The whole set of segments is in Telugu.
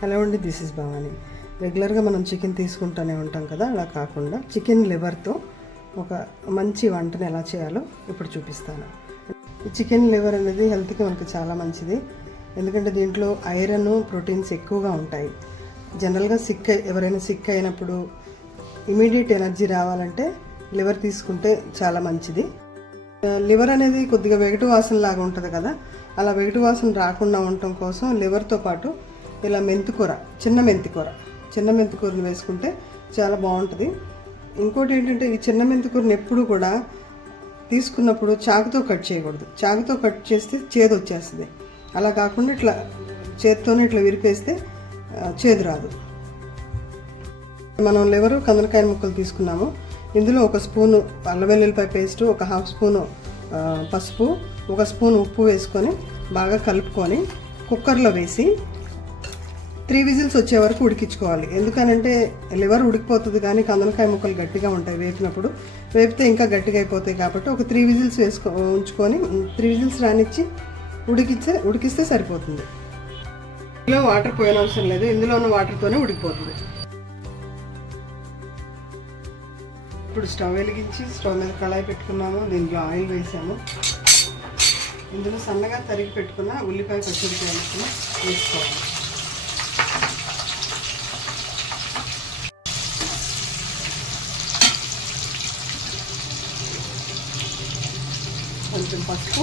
హలో అండి, దిస్ ఇస్ భవాని. రెగ్యులర్గా మనం చికెన్ తీసుకుంటూనే ఉంటాం కదా, అలా కాకుండా చికెన్ లివర్తో ఒక మంచి వంటను ఎలా చేయాలో ఇప్పుడు చూపిస్తాను. ఈ చికెన్ లివర్ అనేది హెల్త్కి మనకు చాలా మంచిది. ఎందుకంటే దీంట్లో ఐరన్, ప్రోటీన్స్ ఎక్కువగా ఉంటాయి. జనరల్గా ఎవరైనా సిక్ అయినప్పుడు ఇమీడియట్ ఎనర్జీ రావాలంటే లివర్ తీసుకుంటే చాలా మంచిది. లివర్ అనేది కొద్దిగా వెగటు వాసన లాగా ఉంటుంది కదా, అలా వెగటు వాసన రాకుండా ఉండటం కోసం లివర్తో పాటు ఇలా మెంతికూర, చిన్న మెంతికూరని వేసుకుంటే చాలా బాగుంటుంది. ఇంకోటి ఏంటంటే, ఈ చిన్న మెంతికూరని ఎప్పుడు కూడా తీసుకున్నప్పుడు చాకుతో కట్ చేయకూడదు. చాకుతో కట్ చేస్తే చేదు వచ్చేస్తుంది. అలా కాకుండా ఇట్లా చేతితోనే ఇట్లా విరిపేస్తే చేదు రాదు. మనం లివరు కందనకాయ ముక్కలు తీసుకున్నాము. ఇందులో 1 స్పూను అల్లం వెల్లుల్లిపాయ పేస్ట్, 1/2 స్పూను పసుపు, 1 స్పూన్ ఉప్పు వేసుకొని బాగా కలుపుకొని కుక్కర్లో వేసి 3 విజిల్స్ వచ్చే వరకు ఉడికించుకోవాలి. ఎందుకనంటే లివర్ ఉడికిపోతుంది కానీ కందనకాయ ముక్కలు గట్టిగా ఉంటాయి. వేపితే ఇంకా గట్టిగా అయిపోతాయి. కాబట్టి ఒక 3 విజిల్స్ ఉంచుకొని 3 విజిల్స్ రానిచ్చి ఉడికిస్తే సరిపోతుంది. ఇందులో వాటర్ పోయిన అవసరం లేదు, ఇందులో ఉన్న వాటర్తోనే ఉడికిపోతుంది. ఇప్పుడు స్టవ్ వెలిగించి స్టవ్ మీద కళాయి పెట్టుకున్నాము. దీంట్లో ఆయిల్ వేసాము. ఇందులో సన్నగా తరిగి పెట్టుకున్న ఉల్లిపాయ, పచ్చిమిరపకాయ ముక్కలు వేసుకోవాలి. కొంచెం పసుపు,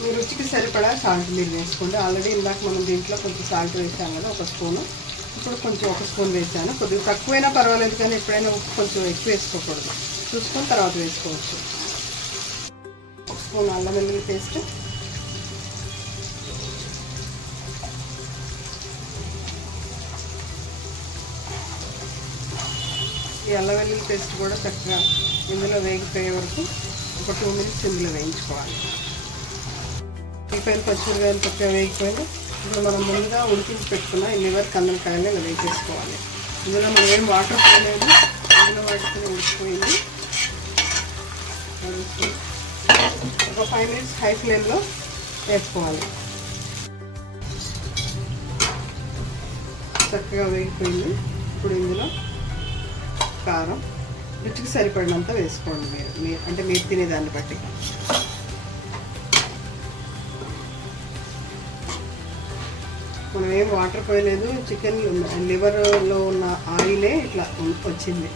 మీ రుచికి సరిపడా సాల్ట్ మీరు వేసుకోండి. ఆల్రెడీ ఇందాక మనం దీంట్లో కొంచెం సాల్ట్ వేసాము కదా, 1 స్పూను. ఇప్పుడు కొంచెం 1 స్పూన్ వేసాను. కొద్దిగా తక్కువైనా పర్వాలేదు, కానీ ఎప్పుడైనా ఉప్పు కొంచెం ఎక్కువ వేసుకోకూడదు, చూసుకొని తర్వాత వేసుకోవచ్చు. 1 స్పూన్ అల్లం వెల్లుల్లి పేస్ట్, ఈ అల్లం వెల్లుల్లి పేస్ట్ కూడా చక్కగా ఇందులో వేగిపోయే వరకు ఒక 2 మినిట్స్ ఇందులో వేయించుకోవాలి. ఉల్లిపాయలు, పచ్చిమిరపకాయలు చక్కగా వేగిపోయింది. ఇప్పుడు మనం ముందుగా ఉడికించి పెట్టుకున్న ఈ లివర్, కందనకాయలు ఇలా వేసేసుకోవాలి. ఇందులో మనం ఏం వాటర్ పోయలేదు, ఇందులో వాటిని ఉడికిపోయింది. ఒక 5 మినిట్స్ హై ఫ్లేమ్లో వేసుకోవాలి. చక్కగా వేగిపోయింది. ఇప్పుడు ఇందులో కారం రుచికి సరిపడినంత వేసుకోండి. మీరు తినేదాన్ని బట్టి. మనం ఏం వాటర్ పోయలేదు. చికెన్ లివర్లో ఉన్న ఆయిలే ఇట్లా వచ్చింది.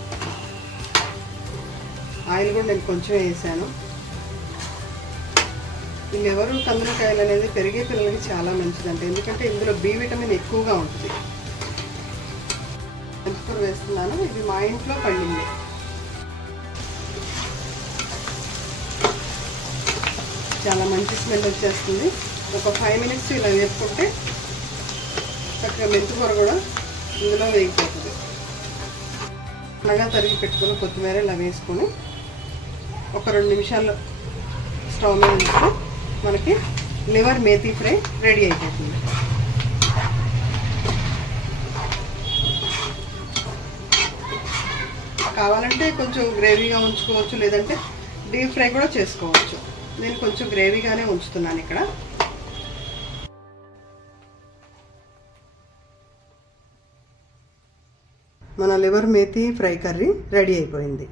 ఆయిల్ కూడా నేను కొంచెం వేసాను. ఈ లివరు, కందనకాయలు అనేది పెరిగే పిల్లలకి చాలా మంచిదంట. ఎందుకంటే ఇందులో బి విటమిన్ ఎక్కువగా ఉంటుంది. మెంతికూర వేస్తున్నాను. ఇది మా ఇంట్లో పండింది. చాలా మంచి స్మెల్ వచ్చేస్తుంది. ఒక 5 మినిట్స్ ఇలా వేసుకుంటే చక్కగా మెంతికూర కూడా ఇందులో వేగిపోతుంది. అలాగా తరిగి పెట్టుకుని కొత్తిమీర ఇలా వేసుకొని ఒక 2 నిమిషాలు స్టవ్ మీద ఉంచితే మనకి లివర్ మేతి ఫ్రై రెడీ అయిపోతుంది. కావాలంటే కొంచెం గ్రేవీగా ఉంచుకోవచ్చు, లేదంటే డీప్ ఫ్రై కూడా చేసుకోవచ్చు. నేను కొంచెం గ్రేవీగానే ఉంచుతున్నాను ఇక్కడ. మన liver methi fry curry ready అయిపోయింది.